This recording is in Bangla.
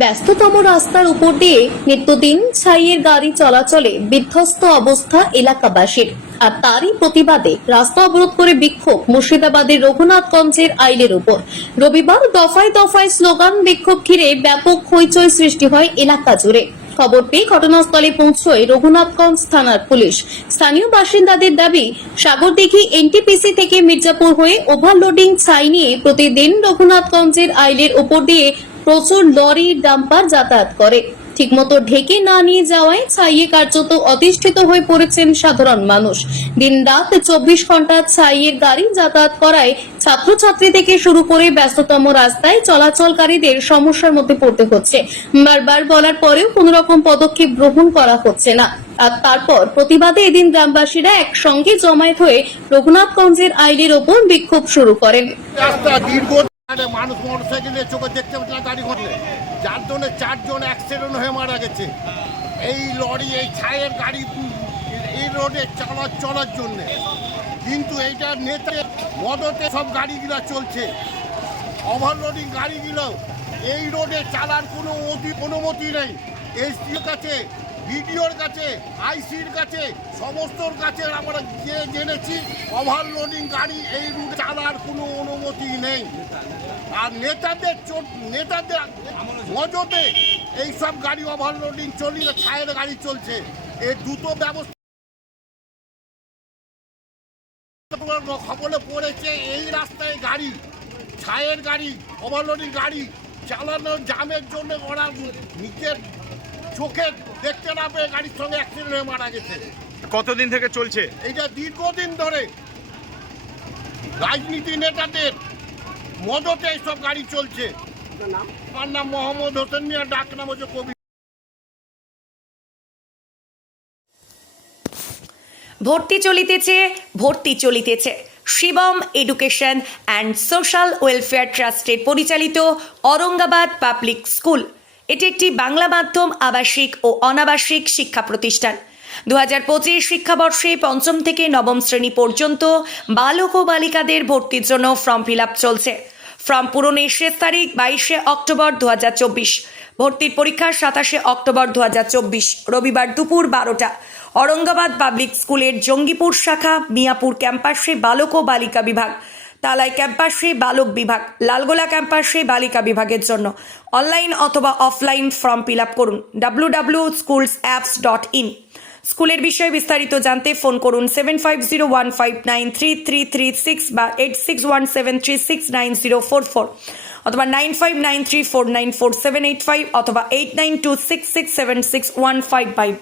ব্যস্ততম রাস্তার উপর দিয়ে নিত্যদিন ছাইয়ের গাড়ি চলাচলে বিধ্বস্ত অবস্থা এলাকাবাসীর। আর তারই প্রতিবাদে রাস্তা অবরোধ করে বিক্ষোভ মুর্শিদাবাদের রঘুনাথগঞ্জের আইলের উপর। রবিবার দফায় দফায় স্লোগান বিক্ষোভ ঘিরে ব্যাপক হইচই সৃষ্টি হয় এলাকা জুড়ে। খবর পেয়ে ঘটনাস্থলে পৌঁছয় রঘুনাথগঞ্জ থানার পুলিশ। স্থানীয় বাসিন্দাদের দাবি, সাগরদিঘি এনটিপিসি থেকে মির্জাপুর হয়ে ওভারলোডিং ছাই নিয়ে প্রতিদিন রঘুনাথগঞ্জের আইলের উপর দিয়ে প্রচুর লরি, ডাম্পার যাতায়াত করে। ঠিকমতো ঢেকে না নিয়ে যাওয়ায় ছাইয়ে কার্যত অধিষ্ঠিত হয়ে পড়েছেন সাধারণ মানুষ। দিন রাত চব্বিশ ঘণ্টা ছাইয়ের গাড়ি যাতায়াত করায় ছাত্রছাত্রী থেকে শুরু করে ব্যস্ততম রাস্তায় চলাচলকারীদের সমস্যার মধ্যে পড়তে হচ্ছে। বারবার বলার পরেও কোন রকম পদক্ষেপ গ্রহণ করা হচ্ছে না। আর তারপর প্রতিবাদে এদিন গ্রামবাসীরা একসঙ্গে জমায়েত হয়ে রঘুনাথগঞ্জের আইলের ওপর বিক্ষোভ শুরু করেন। মানুষ মোটর সাইকেলে চোখে দেখতে পাচ্ছে না, গাড়ি ঘটলে যার জন্য চারজন অ্যাক্সিডেন্ট হয়ে মারা গেছে। এই লরি, এই ছায়ের গাড়ি, এই রোডে চলার চলার জন্য। কিন্তু এইটা নেতা মদতে সব গাড়িগুলো চলছে। ওভারলোডিং গাড়িগুলো। এই রোডে চালার কোনো অনুমতি নেই। এসডির কাছে বিডিওর কাছে, আইসির কাছে, সমস্তর কাছে আমরা যে জেনেছি ওভারলোডিং গাড়ি এই রুটে চালার কোনো অনুমতি নেই। আর নেতাদের চোট- নেতাদের মজতে এই সব গাড়ি ওভারলোডিং চলিয়ে ছায়ের গাড়ি চলছে। এর দ্রুত ব্যবস্থা খবরে পড়েছে, এই রাস্তায় গাড়ি ছায়ের গাড়ি ওভারলোডিং গাড়ি চালানোর জামের জন্য ওরা নিজের চোখে দেখতে না পেয়ে গাড়ির সঙ্গে অ্যাক্সিডেন্ট হয়ে মারা গেছে। কতদিন থেকে চলছে? এইটা দীর্ঘদিন ধরে রাজনীতি নেতাদের মদতে এইসব গাড়ি চলছে। আমার নাম মোহাম্মদ হোসেন মিয়া ডাক নাম হচ্ছে কবি। ভর্তি চলিতেছে ভর্তি চলিতেছে। Shivam education and social welfare ট্রাস্টের পরিচালিত অরঙ্গাবাদ পাবলিক স্কুল এটি একটি বাংলা মাধ্যম, আবাসিক ও অনাবাসিক শিক্ষা প্রতিষ্ঠান। দু হাজার পঁচিশ শিক্ষাবর্ষে পঞ্চম থেকে নবম শ্রেণি পর্যন্ত বালক ও বালিকাদের ভর্তির জন্য ফর্ম ফিল চলছে। ফর্ম পূরণের শেষ তারিখ বাইশে অক্টোবর দু হাজার চব্বিশ। ভর্তির পরীক্ষা সাতাশে অক্টোবর দু হাজার চব্বিশ, রবিবার দুপুর বারোটা। অরঙ্গাবাদ পাবলিক স্কুলের জঙ্গিপুর শাখা, মিয়াপুর ক্যাম্পাসে বালক ও বালিকা বিভাগ। তালাই ক্যাম্পাসে বালক বিভাগ, লালগোলা ক্যাম্পাসে বালিকা বিভাগের জন্য। অনলাইন অথবা অফলাইন ফর্ম ফিল আপ করুন W W schools apps dot in স্কুলের বিষয়ে বিস্তারিত জানতে ফোন করুন seven five zero one five nine three three three six বা eight six one seven three six nine zero four four অথবা nine five nine three four nine four seven eight five অথবা eight nine two six six seven six one five five